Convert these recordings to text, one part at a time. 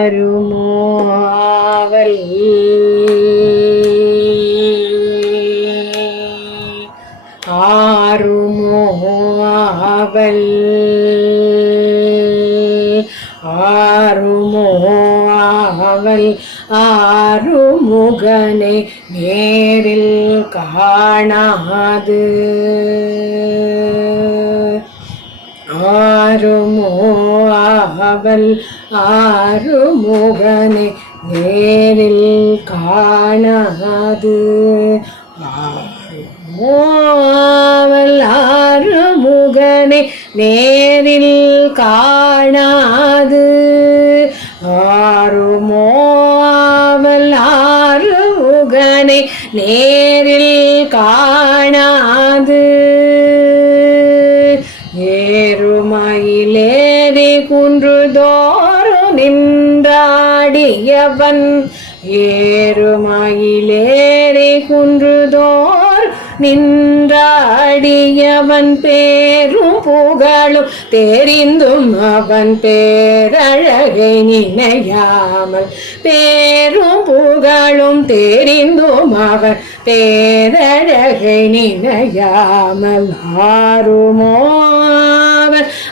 மாறுமாவல் ஆறுமோவல் ஆறுமோவல் ஆறுமுகனை நேரில் காணாது ஆறுமோ அவள் ஆறுமுகனை நேரில் காணாது. ஆறுமோ ஆவல் ஆறுமுகனை நேரில் காணாது. ஆறுமோவல் ஆறுமுகனை நேரில் காணாது. ஏறுமயிலே குன்று குன்றுதோறு நின்றாடியவன் ஏறுமயிலேறி குன்று தோறும் நின்றாடியவன் பேரும் புகழும் தெரிந்தும் அவன் பேரழகை நினையாமல். பேரும் புகழும் தெரிந்தும் அவன் பேரழகை நினையாமல். ஆறுமோவன்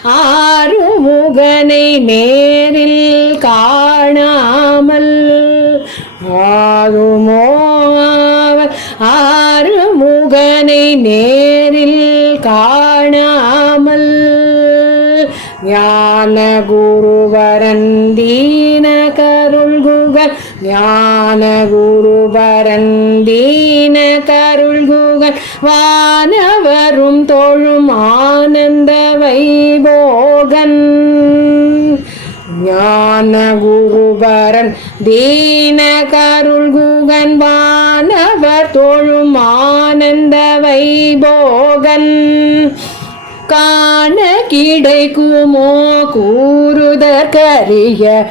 ஆறுமுகனை நேரில் காணா முகனை நேரில் காணாமல் ஞான குருவரன் தீன கருள்குகன் ஞான குருவரன் தீன கருள்குகன் வானவரும் தோழும் ஆனந்த வைபோகன். ஞான குருபரன் தீன கருள்குகன் வானவர் தோழும் ஆ ஆனந்த வைபோகன் காண கிடைக்குமோ கூறுதற்கரிய.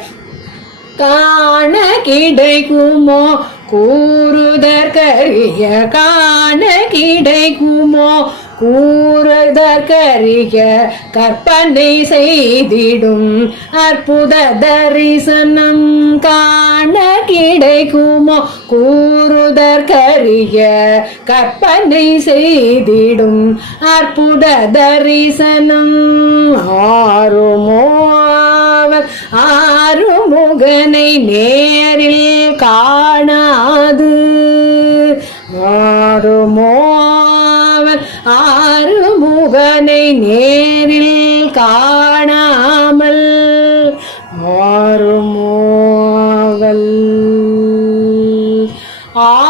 காண கிடைக்குமோ கூறுதற்கரிய. காண கிடைக்குமோ கூறுதற்கரிய. கற்பனை செய்திடும் அற்புத தரிசனம் கா கிடைக்குமோ? கூறுதற்கரிய கற்பனை செய்திடும் அற்புத தரிசனம் ஆறுமோ அவர் ஆறுமுகனை நேரில் காணாது. ஆறுமோ அவர் ஆறுமுகனை நேரில் காணாமல். ஆறுமோவல் ஆறுமோவல் ஆறுமோ